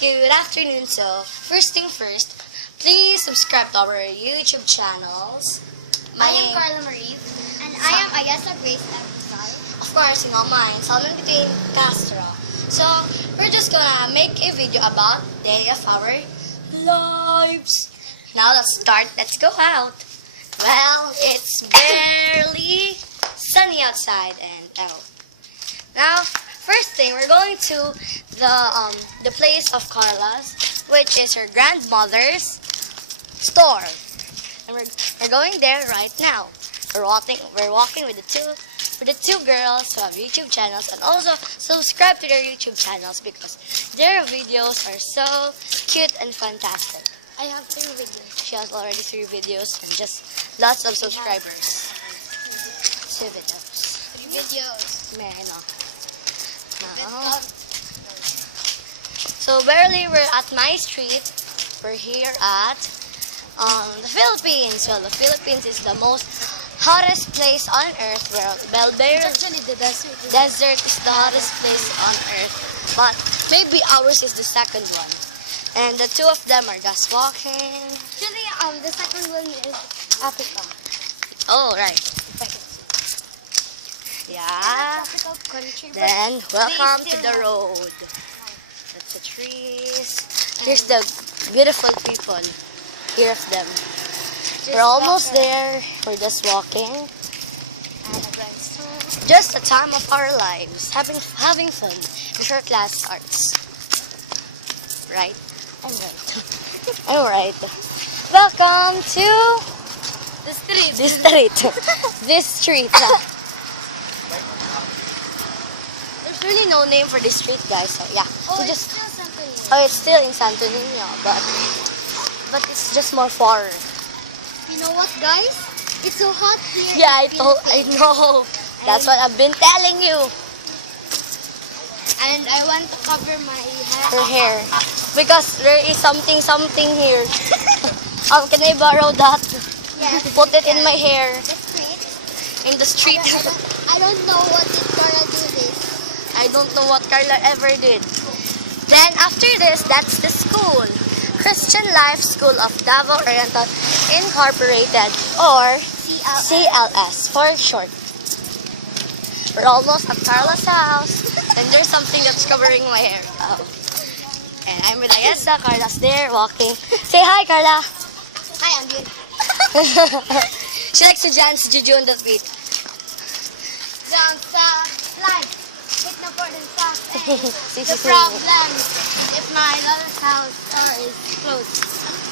good afternoon. So, first thing first, please subscribe to our YouTube channels. I am Carla Marie. And I am Ayasa Grace Rizal. Of course, you know mine, Salman Between Castro. So, we're just gonna make a video about day of our lives. Now, let's start. Let's go out. Well, it's barely sunny outside, and now, first thing, we're going to the place of Carla's, which is her grandmother's store, and we're going there right now. We're walking with the two girls who have YouTube channels, and also subscribe to their YouTube channels because their videos are so cute and fantastic. I have 3 videos. She has already 3 videos and just lots of subscribers. 2 videos. 3 videos. Man, I know. So barely we're at my street. We're here at the Philippines. Well, the Philippines is the most hottest place on earth. Where Belbera Actually, the desert. Desert is the hottest place on earth. But maybe ours is the second one. And the 2 of them are just walking. Actually, the second one is Africa. Oh, right. Yeah. Tropical country. Then, welcome to still the have- road. That's the trees. Here's the beautiful people. Here of them. We're almost there. We're just walking. Just the time of our lives. Having fun before class starts. Right? I'm right. I'm right. Welcome to The street. this street. This street. There's really no name for this street, guys. So yeah. Oh, So it's just still something. it's still in Santo Niño, but it's just more far. You know what, guys? It's so hot here. Yeah, I in Philippines. know. That's what I've been telling you. And I want to cover my hair. Her hair, because there is something here. Can I borrow that? Yes. Put it in my hair The street. in the street. I don't know what did Carla do this. I don't know what Carla ever did. Then after this, that's the school. Christian Life School of Davao Oriental Incorporated, or CLS for short. We're almost at Carla's house, and there's something that's covering my hair. And I'm with Ayesa. Carla's there walking. Say hi, Carla. Hi, I'm good. She likes to dance juju on the feet. Down sa life. Hit na for the fast. See, The problem if my lover's house door is closed,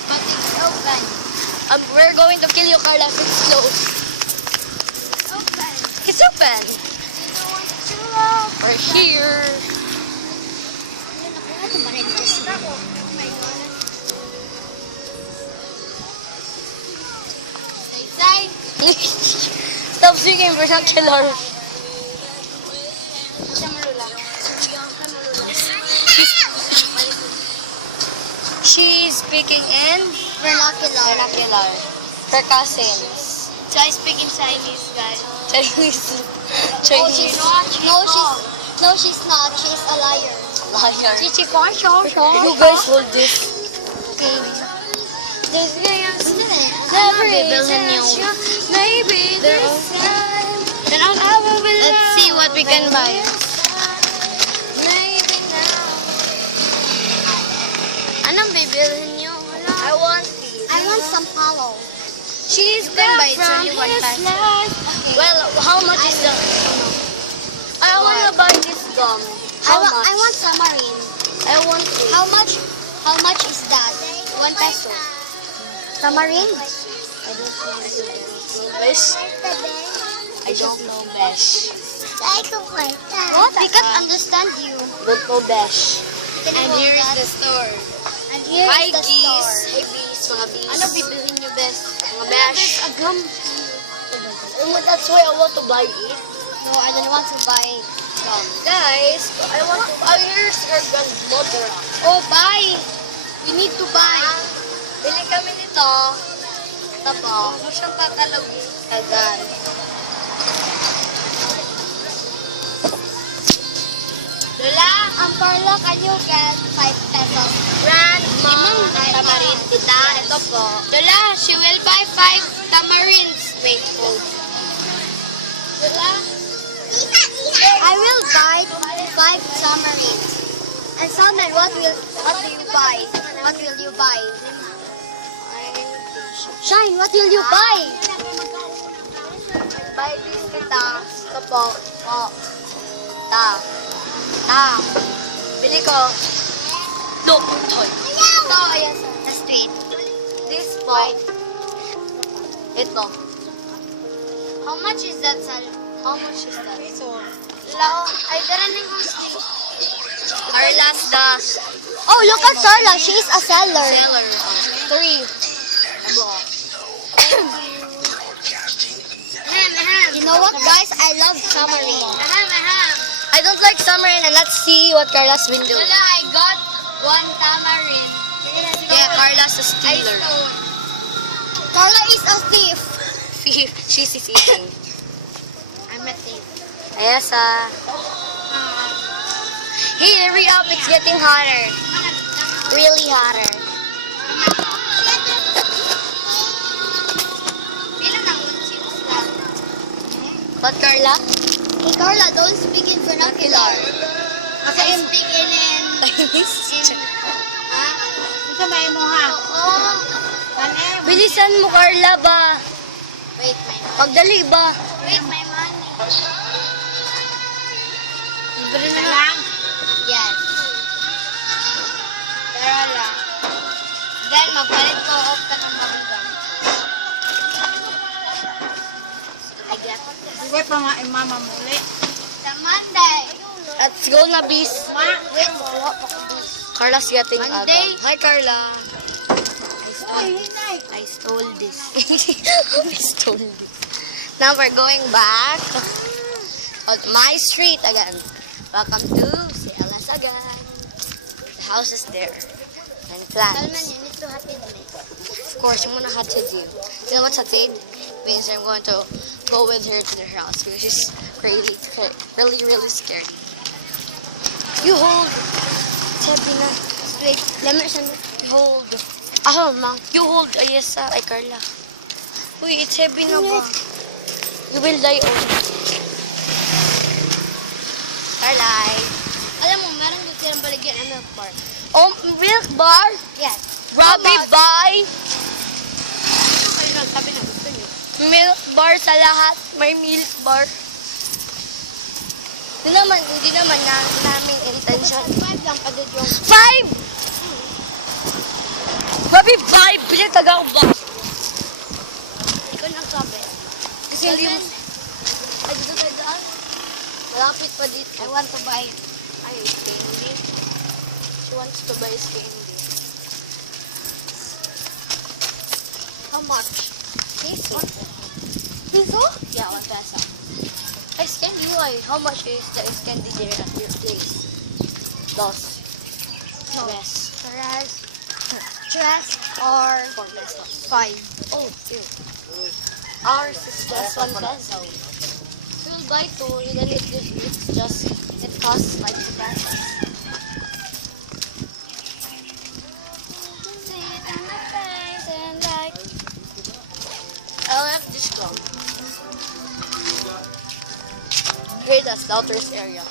but it's open. We're going to kill you, Carla, if it's closed. Open. It's open. You know what to love. We're here. Oh my God. Say. Stop singing, we're not killer. She's speaking in vernacular. Her cousins. So I speak in Chinese, guys. Chinese. Oh, she's not. No, she's not. She's a liar. Liar. Chichi You guys hold this. Never Maybe this time. Let's see what we can buy. Maybe now. Anong bibilhin niyo? I want these. I want some palo. She's You can buy it, so from you want his fast. life. Well, how much is the... I want to buy this gum. How much? I want submarine. I want this. How much is that? 1 peso. Submarine? I don't know Besh. I don't know Besh. What? We can't understand you. Don't know Besh. And here is the store. And here Hi, is the geese. store. Hey, bees. Mga bees. Ano bibilhin niyo, best? Mga Besh. A gum. That's why I want to buy it. No, I don't want to buy gum. Guys, here's your grandmother. Oh, buy. We need to buy. Bili kami nito. Ito po. Huwag siyang tatalawin. Agad. Lola! Carla, can you get 5 pesos? Grandma tamarind. Tita, ito po. Dula, she will buy 5 tamarinds. Wait, hold. Dula? I will buy 5 tamarinds. And Salman, what do you buy? What will you buy? Shine, what will you buy? Buy this, tita. Ito po. Po. Ta. Ta. Bili ko. Look, toy. Ito, ayan sir. The street. This po. Ito. How much is that, Sal? How much is that? Lao, ay daraning kong street. Carla's the Oh, look at Carla. She's a seller. seller. 3. Abo. You know what, guys? I love tamarind. I don't like tamarind, and let's see what Carla's been doing. Wala, I got 1 tamarind. Yeah, Carla's a I stealer. stole. Carla is a thief. She's thieving. I'm a thief. Yes, Hey, hurry up. It's getting hotter. Really hotter. Pila ng chips lang. But Carla? Hey, Carla, don't speak in vernacular. I speak in... Ha? Ito may mo ha. Oo. Bilisan mo, Carla ba? Wait, my money. Pagdali ba? Wait, my money. Libre na lang. Yes. Pero lang. Then, magpalit ko off ka ng bagong. I get this. Sige pa nga imama muli. Sa Monday. Let's go na, bis. Wait, Carla's getting Monday. Hi, Carla. Ay, hinay. I stole this. I stole this. Now we're going back on my street again. Welcome to CLS again. The house is there. And Salman, plants. you need to hatid me. Of course, I'm gonna hatid you. You know what hatid means? I'm going to go with her to the house because she's really scared. You hold. Sabi na. Wait, let me send it. Hold. Mang. You hold. Ayesa. Ay, Carla. Uy, it's heavy na ba? You will die on. Carla. Alam mo, meron doon silang baligyan ng milk bar. Oh, milk bar? Yes. Robbie, much? buy Ano kayo nagsabi na gusto niyo? milk bar sa lahat. May milk bar. Hindi naman namin intention. 5 lang pa doon yung... 5! Robbie, 5! Bilit taga ko ba? Ikaw nagsabi. Kasi hindi mo... Ay, dito tayo daan. Malapit pa dito. I want to buy. Ay, candy. She wants to buy candy. How much? Peso? Piso? Yeah, 1 peso. Ay, candy, why? How much is the candy there at your place? Dos. No. Yes. Dress or 4 pesos. 5. Oh, here. Ours is just 1 peso. We'll buy 2, and then it costs like 2 pesos. I left this gum. Here, that's the outer area.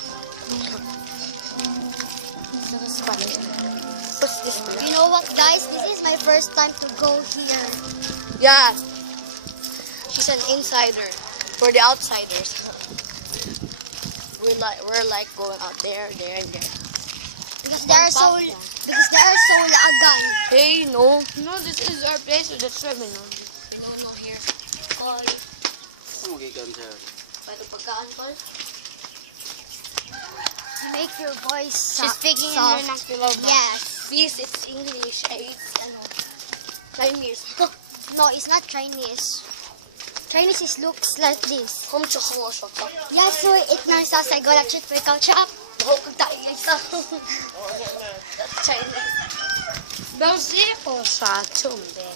So that's funny. What's this? You know what, guys? This is my first time to go here. Yeah. She's an insider. For the outsiders. We're like going out there, and there. Because they are so lagan. Hey, no. No, this is our place with the terminal. No here. Call. Ano magigan sir? Pwede pagkaan, call. Make your voice She's speaking in soft. vernacular. Yes. This it's English. It's Chinese. No, it's not Chinese. Chinese is looks like this. Home chocolate shop. Yes, so it nagsasay go like shit for ikaw chop. Oh, kung tayo isa. That's Chinese. Basi ko sa chumbe.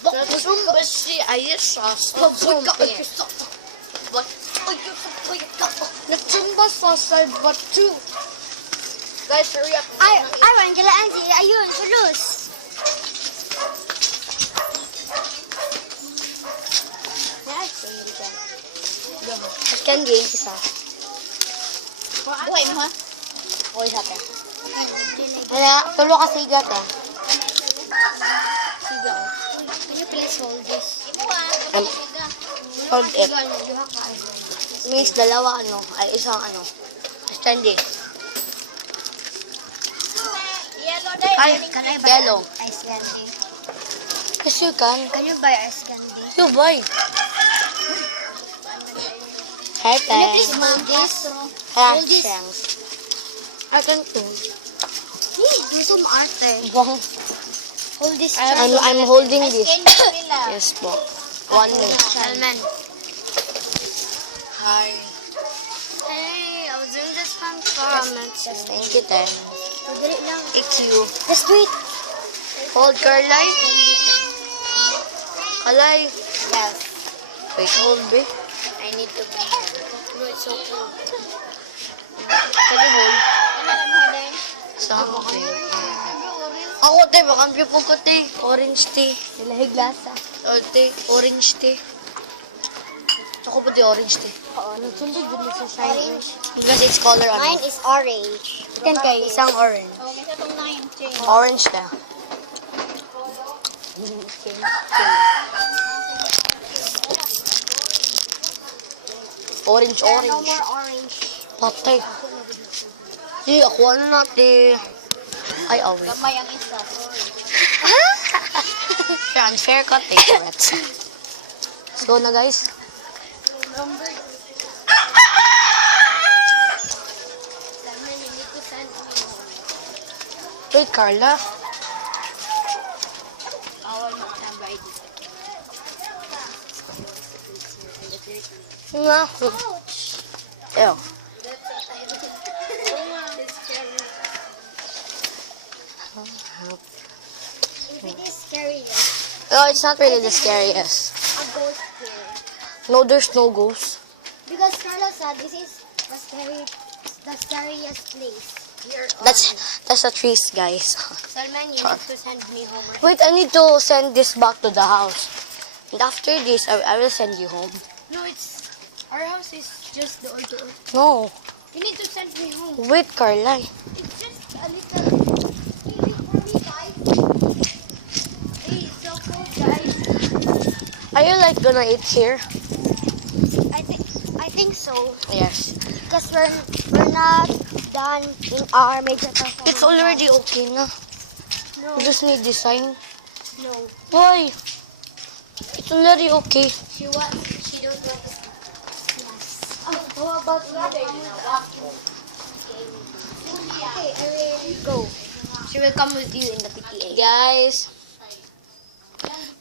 Chumbe si ayesa sa chumbe. Nachumba sa sa batu. Guys, hurry up. Arwan, kila Angie. Ayun, tulus. Candy, isa. Buhay mo ha? O, isa ka. Wala, tulo ka sigat eh. Sigaw. Can you please hold this? Hold it. Means dalawa ay isang Candy. Yellow day. Ay, can I buy Yellow. ice candy? Yes, you can. Can you buy ice candy? You buy. Hey, Can you please hold this? Hold this. thanks. I can hold. Do some arte. Bong. Hold this. I'm holding this. Candy nila. Yes, po. One minute. Salman. Hi. Hey, I was doing this one for a minute. Thank you, Ten. Dali lang. Thank you. Just wait. Hold, Carly. Kalay. Yes. Wait, hold, be. I need to be here. No, it's so cold. Can you hold? Sa akin. Ako, te, makampi po ko, te. Orange tea. Nilahig lasa. O, te, orange tea. Ako po, te, orange tea. Oo, nagsunod din sa shine. Because it's color, Mine is orange. Ikan kayo, isang orange. Oh, may satong 9. Orange na. Orange, No orange. more orange. Patay. Di, ako ano natin. Ay, away. Gamay ang isa. Fair, unfair cut, eh. Correct. Let's go na, guys. Wait, Carla. Awal mo number 8. Nga. Ew. If it is scary, No, it's not really the scariest. a ghost here. No, there's no ghost. Because Carla said this is the scariest place. Here That's the trees, guys. Salman, you need to send me homework. Wait, I need to send this back to the house. And after this, I will send you home. No, it's our house is just the old. No. You need to send me home. Wait, Carla. It's just a little. Hey, for me, guys. Hey, it's so cold, guys. Are you like gonna eat here? I think so. Yes. Because we're not done in our major performance. It's already okay na. No, You just need design. no. Why? It's already okay. She don't want to. Yes. Oh, how about you? Okay, I will go. She will come with you in the PTA. Guys,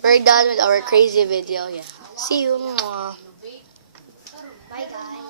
we're done with our crazy video. Yeah. See you. Mwah. Bye, guys.